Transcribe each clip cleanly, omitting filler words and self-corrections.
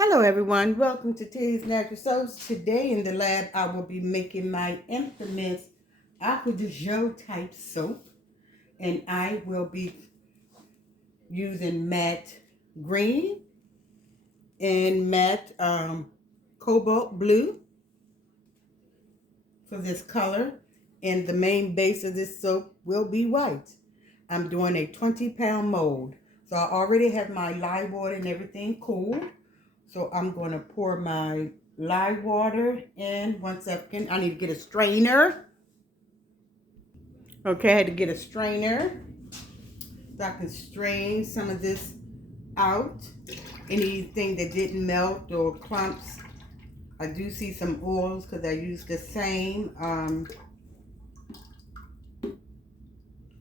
Hello everyone, welcome to T's Natural Soaps. Today in the lab I will be making my infamous Aqua Di Gio type soap, and I will be using matte green and matte cobalt blue for this color, and the main base of this soap will be white. I'm doing a 20-pound mold, so I already have my lye water and everything cooled. So I'm going to pour my lye water in. 1 second. I need to get a strainer. Okay, I had to get a strainer so I can strain some of this out. Anything that didn't melt or clumps. I do see some oils because I used the same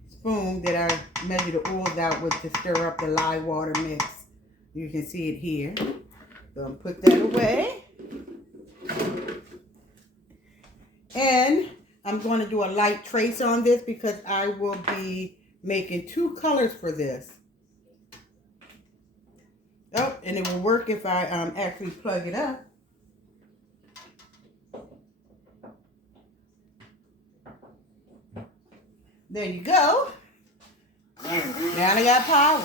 spoon that I measured the oils out with to stir up the lye water mix. You can see it here. So I'm put that away. And I'm going to do a light trace on this because I will be making 2 colors for this. Oh, and it will work if I actually plug it up. There you go. Now I got power.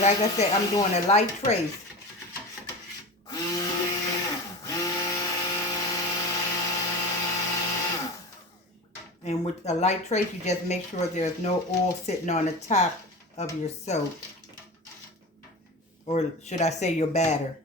Like I said, I'm doing a light trace. And with a light trace, you just make sure there's no oil sitting on the top of your soap. Or should I say your batter.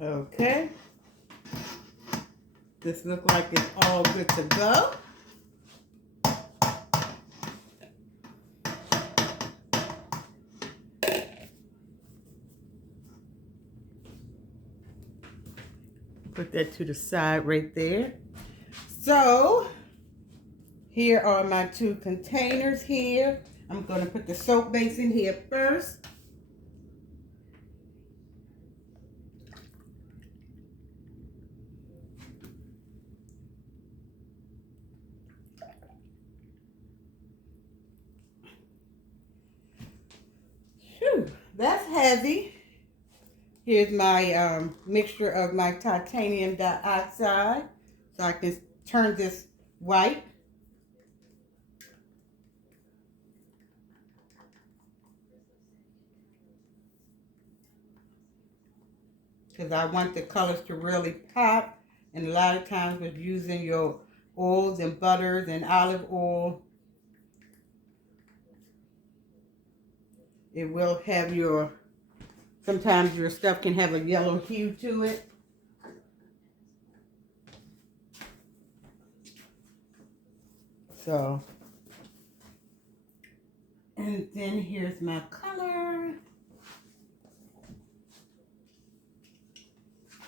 Okay. This looks like it's all good to go. Put that to the side right there. So, here are my 2 containers here. I'm going to put the soap base in here first. Whew, that's heavy. Here's my mixture of my titanium dioxide. So I can turn this white. Because I want the colors to really pop. And a lot of times with using your oils and butters and olive oil, it will have your, sometimes your stuff can have a yellow hue to it. So, and then here's my color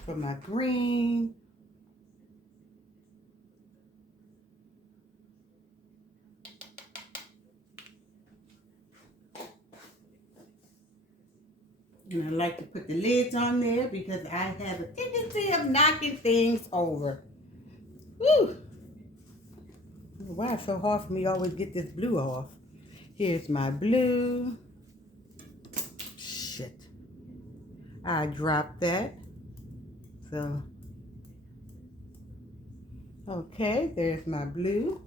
for my green. And I like to put the lids on there because I have a tendency of knocking things over. Woo! Why it's so hard for me to always get this blue off. Here's my blue. Shit. I dropped that. So, okay, there's my blue.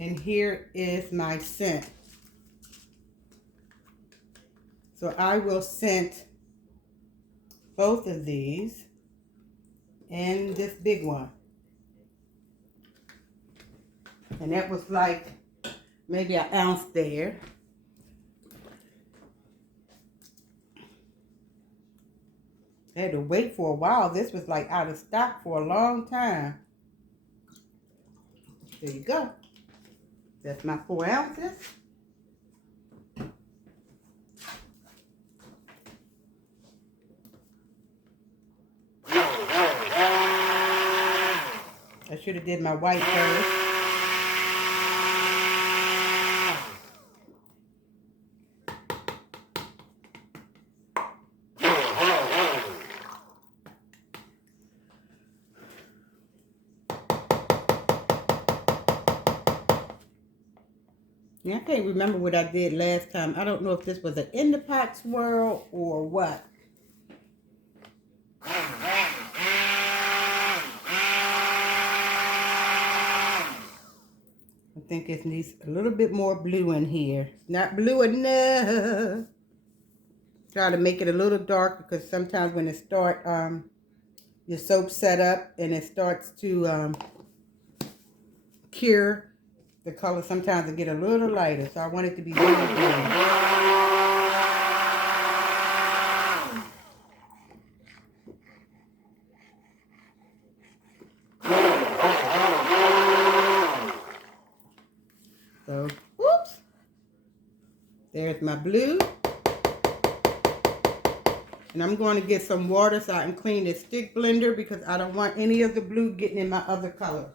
And here is my scent. So I will scent both of these and this big one. And that was like maybe an ounce there. I had to wait for a while. This was like out of stock for a long time. There you go. That's my 4 ounces. I should have did my white first. Yeah, I can't remember what I did last time. I don't know if this was an in the pot swirl or what. I think it needs a little bit more blue in here. Not blue enough. Try to make it a little darker because sometimes when it starts, your soap set up and it starts to cure, the color sometimes it get a little lighter. So I want it to be really blue. So, whoops. There's my blue. And I'm going to get some water so I can clean this stick blender because I don't want any of the blue getting in my other colors.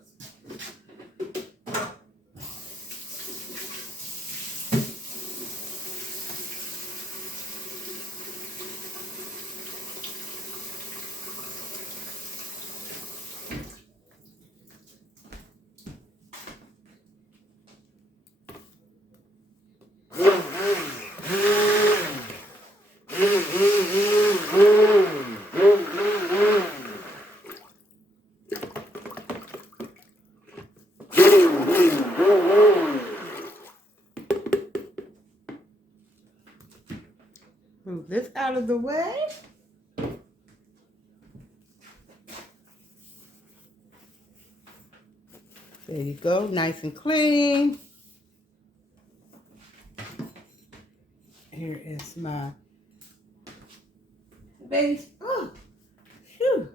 Move this out of the way. There you go, nice and clean. Here is my base. Oh, phew.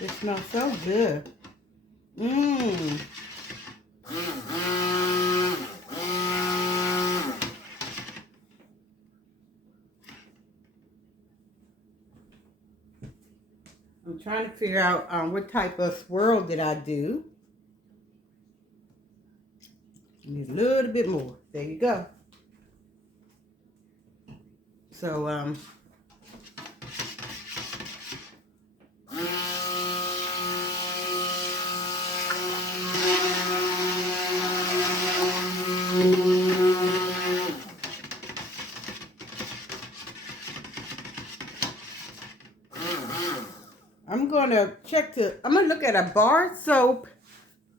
It smells so good. Mmm. I'm trying to figure out what type of swirl did I do. Need a little bit more. There you go. So, I'm gonna look at a bar soap.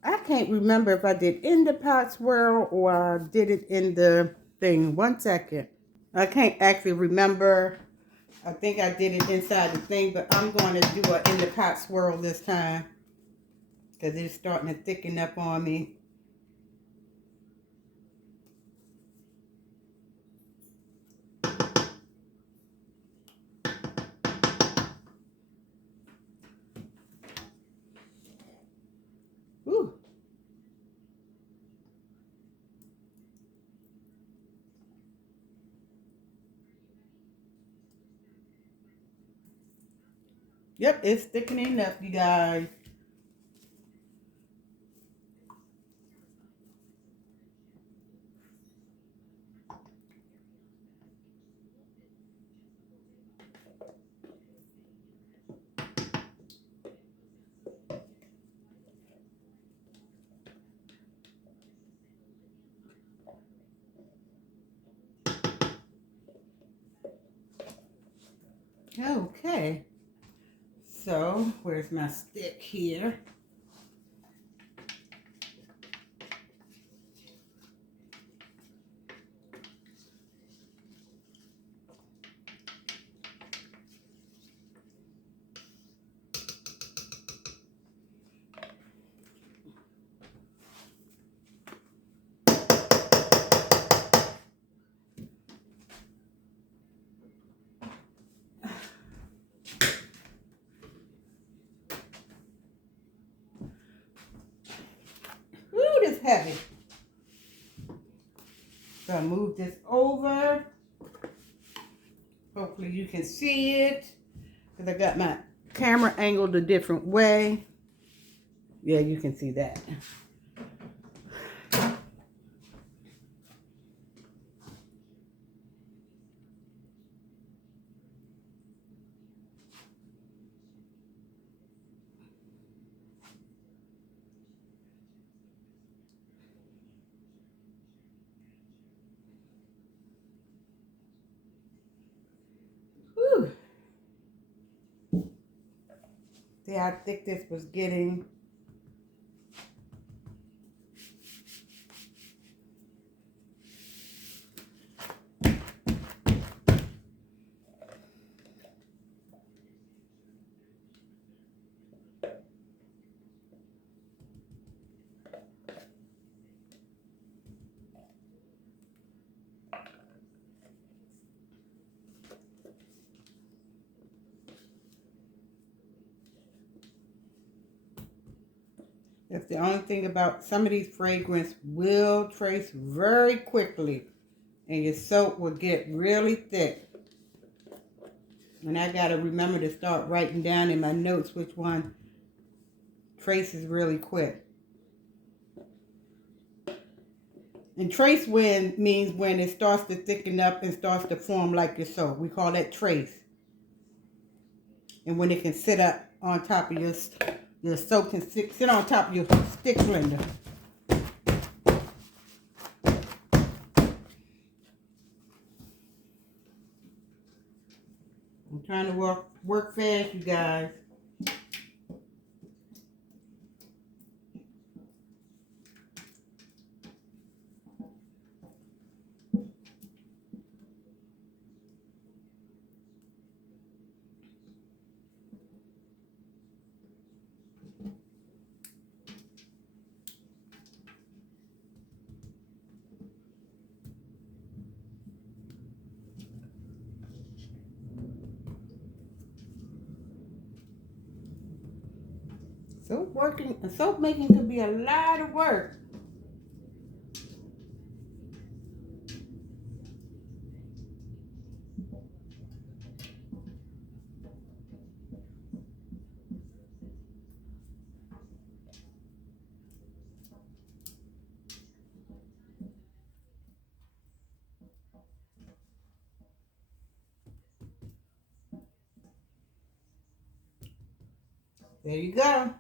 I can't remember if I did in the pot swirl or I did it in the thing. 1 second. I can't actually remember. I think I did it inside the thing, but I'm going to do a in the pot swirl this time because it's starting to thicken up on me. Ooh. Yep, it's thickening up, you guys. Okay. So, where's my stick here? heavy. So I move this over. Hopefully you can see it. Because I got my camera angled a different way. Yeah, you can see that. Whew. See how thick this was getting. That's the only thing about some of these fragrances will trace very quickly. And your soap will get really thick. And I got to remember to start writing down in my notes which one traces really quick. And trace when means when it starts to thicken up and starts to form like your soap. We call that trace. And when it can sit up on top of your soap can sit on top of your stick blender. I'm trying to work fast, you guys. Soap making could be a lot of work. There you go.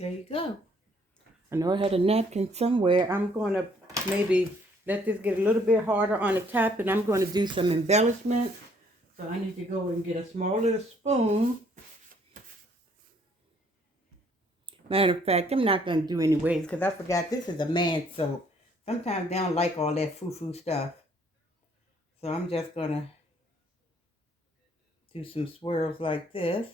There you go. I know I had a napkin somewhere. I'm going to maybe let this get a little bit harder on the top, and I'm going to do some embellishments. So I need to go and get a small little spoon. Matter of fact, I'm not going to do any waves because I forgot this is a man soap. Sometimes they don't like all that foo-foo stuff. So I'm just going to do some swirls like this.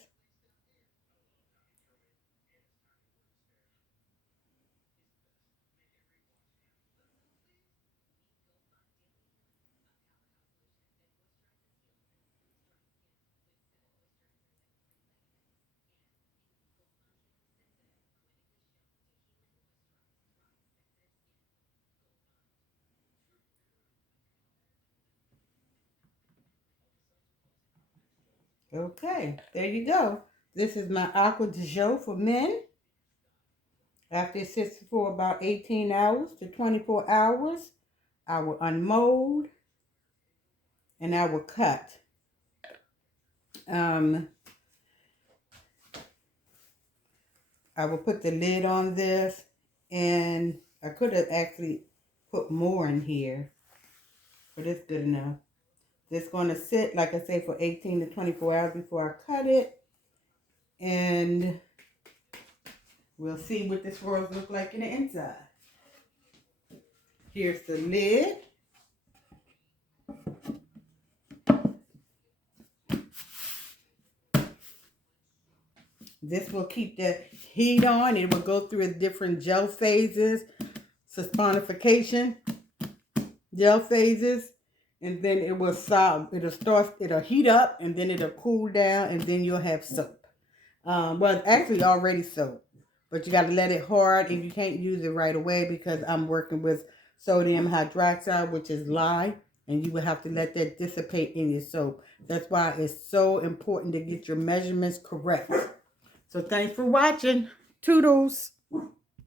Okay, there you go. This is my Aqua Di Gio for men. After it sits for about 18 hours to 24 hours, I will unmold and I will cut. I will put the lid on this, and I could have actually put more in here, but it's good enough. It's going to sit, like I say, for 18 to 24 hours before I cut it, and we'll see what this world looks like in the inside. Here's the lid. This will keep the heat on. It will go through its different gel phases, saponification, gel phases, and then it will solve. It'll heat up, and then it'll cool down, and then you'll have soap. Well, it's actually already soap, but you got to let it hard, and you can't use it right away because I'm working with sodium hydroxide, which is lye, and you will have to let that dissipate in your soap. That's why it's so important to get your measurements correct. So thanks for watching. Toodles.